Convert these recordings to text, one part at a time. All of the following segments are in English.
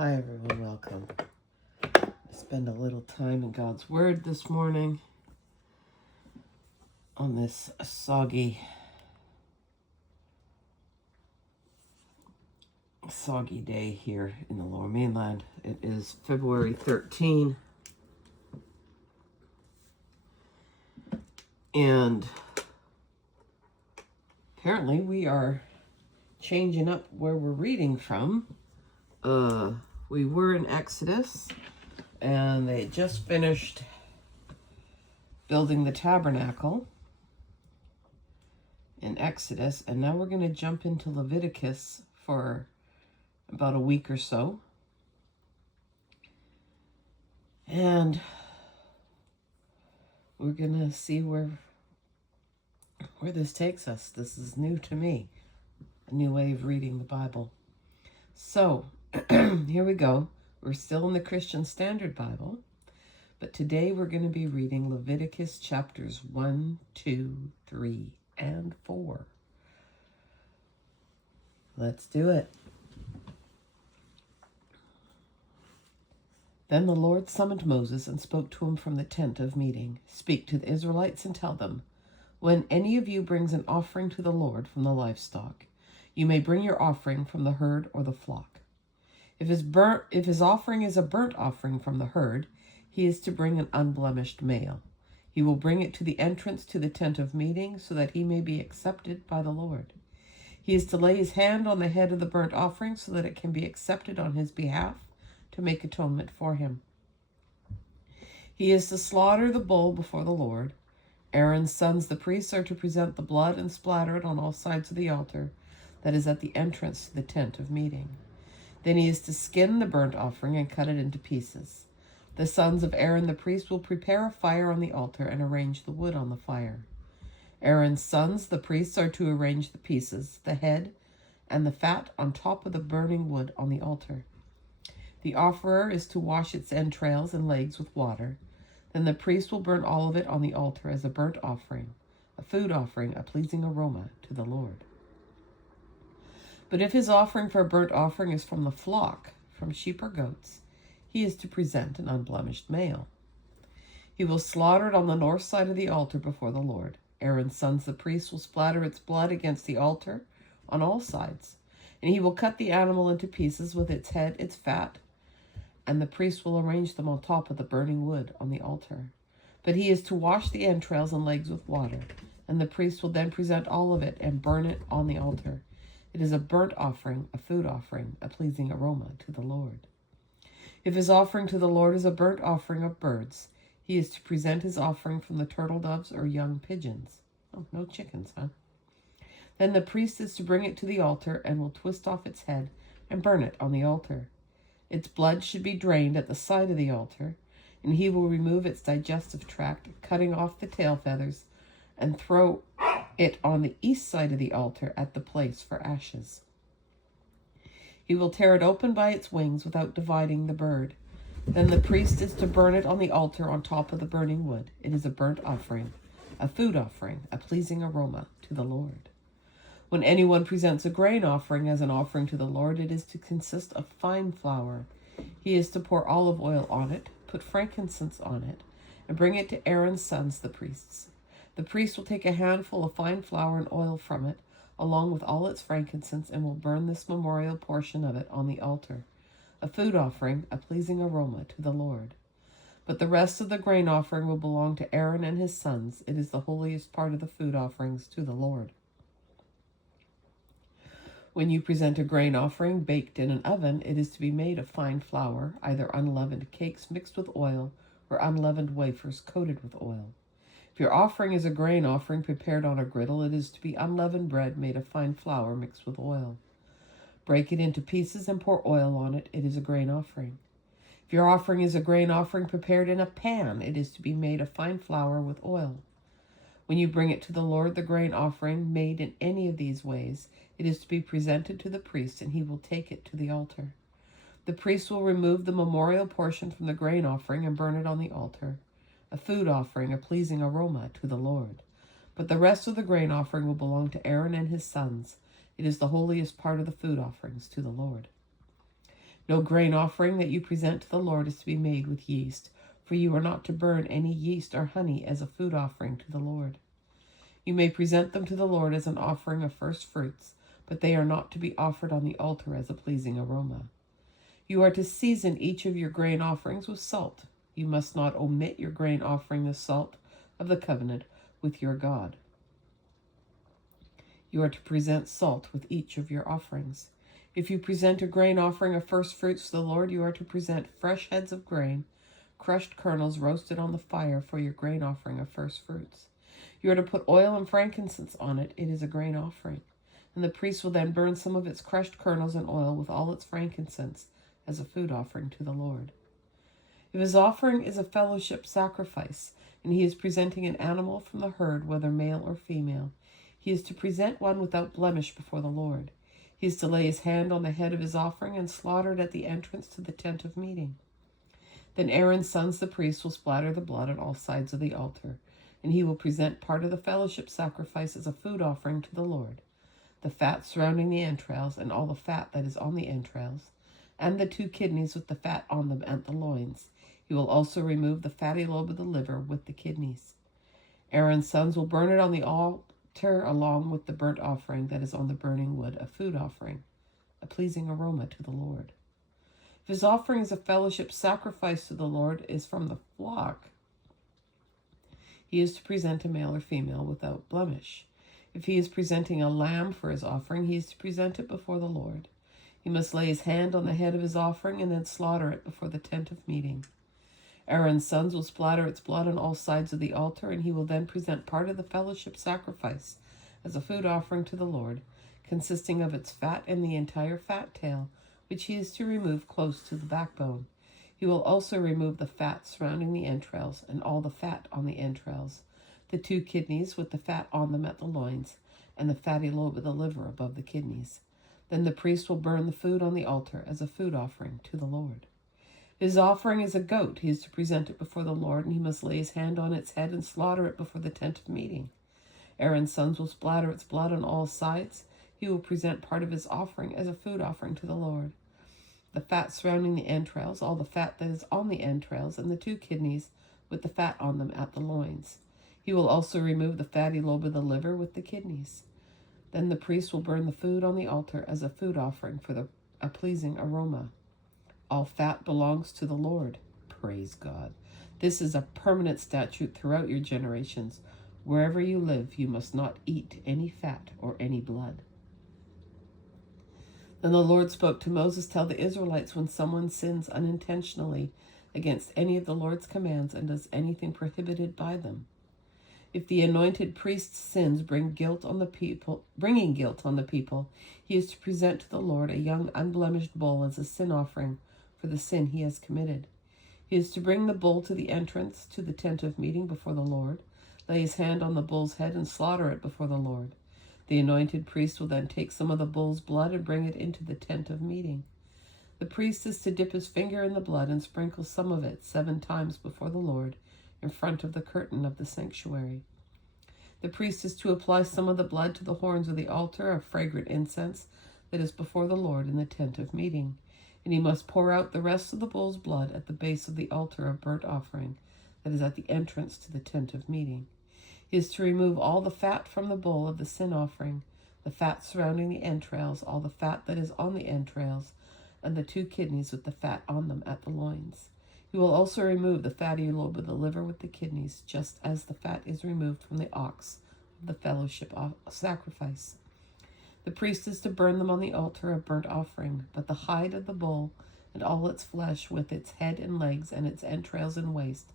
Hi everyone, welcome. Spend a little time in God's Word this morning on this soggy day here in the Lower Mainland. It is February 13, and apparently we are changing up where we're reading from. We were in Exodus, and they just finished building the tabernacle in Exodus, and now we're going to jump into Leviticus for about a week or so. And we're going to see where this takes us. This is new to me, a new way of reading the Bible. So, here we go. We're still in the Christian Standard Bible, but today we're going to be reading Leviticus chapters 1, 2, 3, and 4. Let's do it. Then the Lord summoned Moses and spoke to him from the tent of meeting. Speak to the Israelites and tell them, when any of you brings an offering to the Lord from the livestock, you may bring your offering from the herd or the flock. If his offering is a burnt offering from the herd, he is to bring an unblemished male. He will bring it to the entrance to the tent of meeting so that he may be accepted by the Lord. He is to lay his hand on the head of the burnt offering so that it can be accepted on his behalf to make atonement for him. He is to slaughter the bull before the Lord. Aaron's sons, the priests, are to present the blood and splatter it on all sides of the altar that is at the entrance to the tent of meeting. Then he is to skin the burnt offering and cut it into pieces. The sons of Aaron the priest will prepare a fire on the altar and arrange the wood on the fire. Aaron's sons, the priests, are to arrange the pieces, the head, and the fat on top of the burning wood on the altar. The offerer is to wash its entrails and legs with water. Then the priest will burn all of it on the altar as a burnt offering, a food offering, a pleasing aroma to the Lord. But if his offering for a burnt offering is from the flock, from sheep or goats, he is to present an unblemished male. He will slaughter it on the north side of the altar before the Lord. Aaron's sons, the priests, will splatter its blood against the altar on all sides, and he will cut the animal into pieces with its head, its fat, and the priest will arrange them on top of the burning wood on the altar. But he is to wash the entrails and legs with water, and the priest will then present all of it and burn it on the altar. It is a burnt offering, a food offering, a pleasing aroma to the Lord. If his offering to the Lord is a burnt offering of birds, he is to present his offering from the turtle doves or young pigeons. Oh, no chickens, huh? Then the priest is to bring it to the altar and will twist off its head and burn it on the altar. Its blood should be drained at the side of the altar, and he will remove its digestive tract, cutting off the tail feathers, and throw it on the east side of the altar at the place for ashes. He will tear it open by its wings without dividing the bird. Then the priest is to burn it on the altar on top of the burning wood. It is a burnt offering, a food offering, a pleasing aroma to the Lord. When anyone presents a grain offering as an offering to the Lord, it is to consist of fine flour. He is to pour olive oil on it, put frankincense on it, and bring it to Aaron's sons, the priests. The priest will take a handful of fine flour and oil from it, along with all its frankincense, and will burn this memorial portion of it on the altar, a food offering, a pleasing aroma to the Lord. But the rest of the grain offering will belong to Aaron and his sons. It is the holiest part of the food offerings to the Lord. When you present a grain offering baked in an oven, it is to be made of fine flour, either unleavened cakes mixed with oil or unleavened wafers coated with oil. If your offering is a grain offering prepared on a griddle, it is to be unleavened bread made of fine flour mixed with oil. Break it into pieces and pour oil on it. It is a grain offering. If your offering is a grain offering prepared in a pan, it is to be made of fine flour with oil. When you bring it to the Lord, the grain offering made in any of these ways, it is to be presented to the priest, and he will take it to the altar. The priest will remove the memorial portion from the grain offering and burn it on the altar, a food offering, a pleasing aroma to the Lord. But the rest of the grain offering will belong to Aaron and his sons. It is the holiest part of the food offerings to the Lord. No grain offering that you present to the Lord is to be made with yeast, for you are not to burn any yeast or honey as a food offering to the Lord. You may present them to the Lord as an offering of first fruits, but they are not to be offered on the altar as a pleasing aroma. You are to season each of your grain offerings with salt. You must not omit your grain offering, the salt of the covenant with your God. You are to present salt with each of your offerings. If you present a grain offering of first fruits to the Lord, you are to present fresh heads of grain, crushed kernels roasted on the fire for your grain offering of first fruits. You are to put oil and frankincense on it. It is a grain offering. And the priest will then burn some of its crushed kernels and oil with all its frankincense as a food offering to the Lord. If his offering is a fellowship sacrifice, and he is presenting an animal from the herd, whether male or female, he is to present one without blemish before the Lord. He is to lay his hand on the head of his offering and slaughter it at the entrance to the tent of meeting. Then Aaron's sons, the priests, will splatter the blood on all sides of the altar, and he will present part of the fellowship sacrifice as a food offering to the Lord, the fat surrounding the entrails and all the fat that is on the entrails, and the 2 kidneys with the fat on them and the loins. He will also remove the fatty lobe of the liver with the kidneys. Aaron's sons will burn it on the altar along with the burnt offering that is on the burning wood, a food offering, a pleasing aroma to the Lord. If his offering is a fellowship sacrifice to the Lord is from the flock, he is to present a male or female without blemish. If he is presenting a lamb for his offering, he is to present it before the Lord. He must lay his hand on the head of his offering and then slaughter it before the tent of meeting. Aaron's sons will splatter its blood on all sides of the altar, and he will then present part of the fellowship sacrifice as a food offering to the Lord, consisting of its fat and the entire fat tail, which he is to remove close to the backbone. He will also remove the fat surrounding the entrails and all the fat on the entrails, the 2 kidneys with the fat on them at the loins, and the fatty lobe of the liver above the kidneys. Then the priest will burn the food on the altar as a food offering to the Lord. His offering is a goat. He is to present it before the Lord, and he must lay his hand on its head and slaughter it before the tent of meeting. Aaron's sons will splatter its blood on all sides. He will present part of his offering as a food offering to the Lord. The fat surrounding the entrails, all the fat that is on the entrails, and the 2 kidneys with the fat on them at the loins. He will also remove the fatty lobe of the liver with the kidneys. Then the priest will burn the food on the altar as a food offering for a pleasing aroma. All fat belongs to the Lord. Praise God. This is a permanent statute throughout your generations. Wherever you live, you must not eat any fat or any blood. Then the Lord spoke to Moses, "Tell the Israelites, when someone sins unintentionally against any of the Lord's commands and does anything prohibited by them, if the anointed priest's sins bringing guilt on the people, he is to present to the Lord a young unblemished bull as a sin offering for the sin he has committed. He is to bring the bull to the entrance to the tent of meeting before the Lord, lay his hand on the bull's head and slaughter it before the Lord. The anointed priest will then take some of the bull's blood and bring it into the tent of meeting. The priest is to dip his finger in the blood and sprinkle some of it 7 times before the Lord in front of the curtain of the sanctuary. The priest is to apply some of the blood to the horns of the altar of fragrant incense that is before the Lord in the tent of meeting, and he must pour out the rest of the bull's blood at the base of the altar of burnt offering that is at the entrance to the tent of meeting. He is to remove all the fat from the bull of the sin offering, the fat surrounding the entrails, all the fat that is on the entrails, and the 2 kidneys with the fat on them at the loins. He will also remove the fatty lobe of the liver with the kidneys, just as the fat is removed from the ox of the fellowship sacrifice. The priest is to burn them on the altar of burnt offering, but the hide of the bull and all its flesh with its head and legs and its entrails and waist,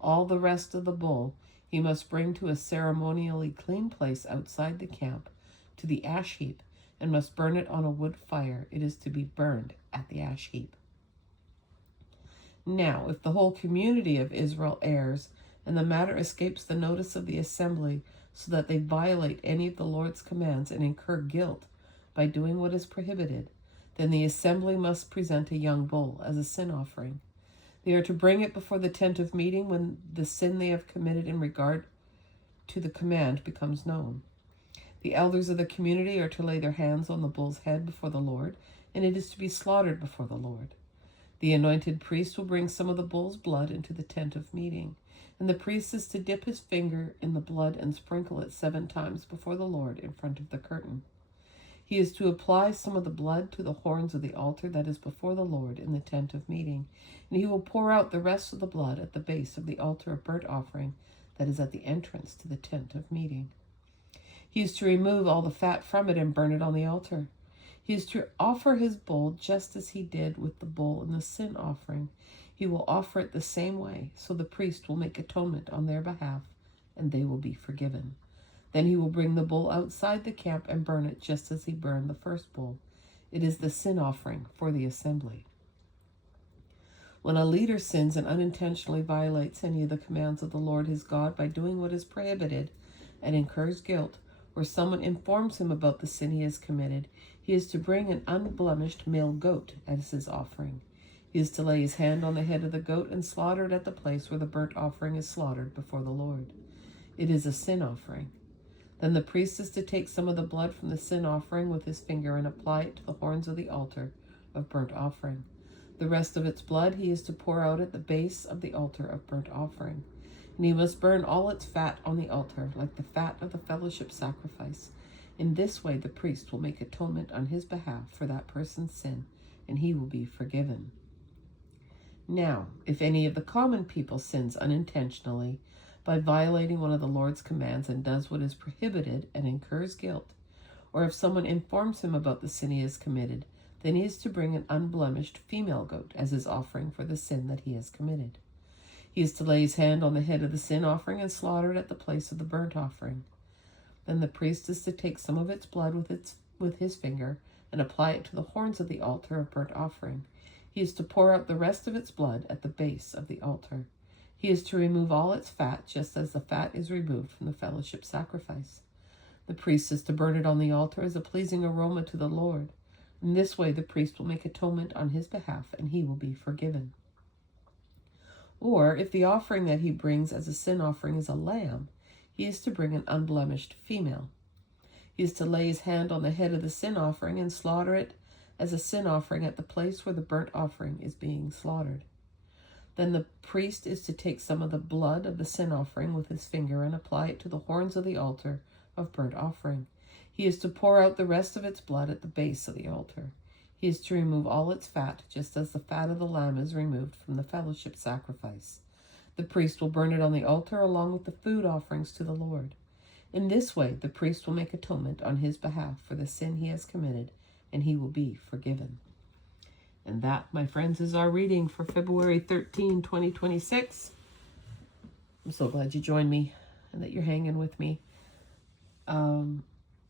all the rest of the bull, he must bring to a ceremonially clean place outside the camp, to the ash heap, and must burn it on a wood fire. It is to be burned at the ash heap. Now, if the whole community of Israel errs, and the matter escapes the notice of the assembly, so that they violate any of the Lord's commands and incur guilt by doing what is prohibited, then the assembly must present a young bull as a sin offering. They are to bring it before the tent of meeting when the sin they have committed in regard to the command becomes known. The elders of the community are to lay their hands on the bull's head before the Lord and it is to be slaughtered before the Lord. The anointed priest will bring some of the bull's blood into the tent of meeting, and the priest is to dip his finger in the blood and sprinkle it 7 times before the Lord in front of the curtain. He is to apply some of the blood to the horns of the altar that is before the Lord in the tent of meeting, and he will pour out the rest of the blood at the base of the altar of burnt offering that is at the entrance to the tent of meeting. He is to remove all the fat from it and burn it on the altar. He is to offer his bull just as he did with the bull in the sin offering. He will offer it the same way, so the priest will make atonement on their behalf, and they will be forgiven. Then he will bring the bull outside the camp and burn it just as he burned the first bull. It is the sin offering for the assembly. When a leader sins and unintentionally violates any of the commands of the Lord his God by doing what is prohibited and incurs guilt, or someone informs him about the sin he has committed, he is to bring an unblemished male goat as his offering. He is to lay his hand on the head of the goat and slaughter it at the place where the burnt offering is slaughtered before the Lord. It is a sin offering. Then the priest is to take some of the blood from the sin offering with his finger and apply it to the horns of the altar of burnt offering. The rest of its blood he is to pour out at the base of the altar of burnt offering. And he must burn all its fat on the altar, like the fat of the fellowship sacrifice. In this way the priest will make atonement on his behalf for that person's sin, and he will be forgiven. Now, if any of the common people sins unintentionally by violating one of the Lord's commands and does what is prohibited and incurs guilt, or if someone informs him about the sin he has committed, then he is to bring an unblemished female goat as his offering for the sin that he has committed. He is to lay his hand on the head of the sin offering and slaughter it at the place of the burnt offering. Then the priest is to take some of its blood with his finger and apply it to the horns of the altar of burnt offering. He is to pour out the rest of its blood at the base of the altar. He is to remove all its fat, just as the fat is removed from the fellowship sacrifice. The priest is to burn it on the altar as a pleasing aroma to the Lord. In this way the priest will make atonement on his behalf, and he will be forgiven. Or, if the offering that he brings as a sin offering is a lamb, he is to bring an unblemished female. He is to lay his hand on the head of the sin offering and slaughter it as a sin offering at the place where the burnt offering is being slaughtered. Then the priest is to take some of the blood of the sin offering with his finger and apply it to the horns of the altar of burnt offering. He is to pour out the rest of its blood at the base of the altar. He is to remove all its fat, just as the fat of the lamb is removed from the fellowship sacrifice. The priest will burn it on the altar along with the food offerings to the Lord. In this way, the priest will make atonement on his behalf for the sin he has committed, and he will be forgiven. And that, my friends, is our reading for February 13, 2026. I'm so glad you joined me and that you're hanging with me.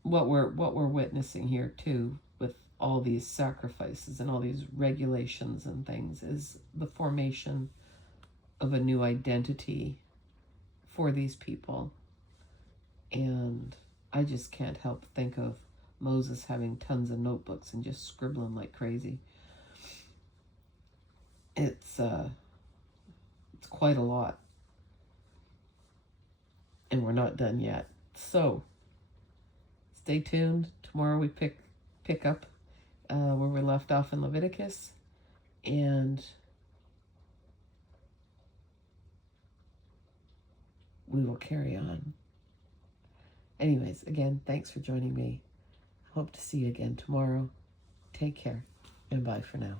What we're witnessing here too, with all these sacrifices and all these regulations and things, is the formation of a new identity for these people. And I just can't help think of Moses having tons of notebooks and just scribbling like crazy. It's quite a lot. And we're not done yet. So stay tuned. Tomorrow we pick up where we left off in Leviticus, and we will carry on. Anyways, again, thanks for joining me. Hope to see you again tomorrow. Take care, and bye for now.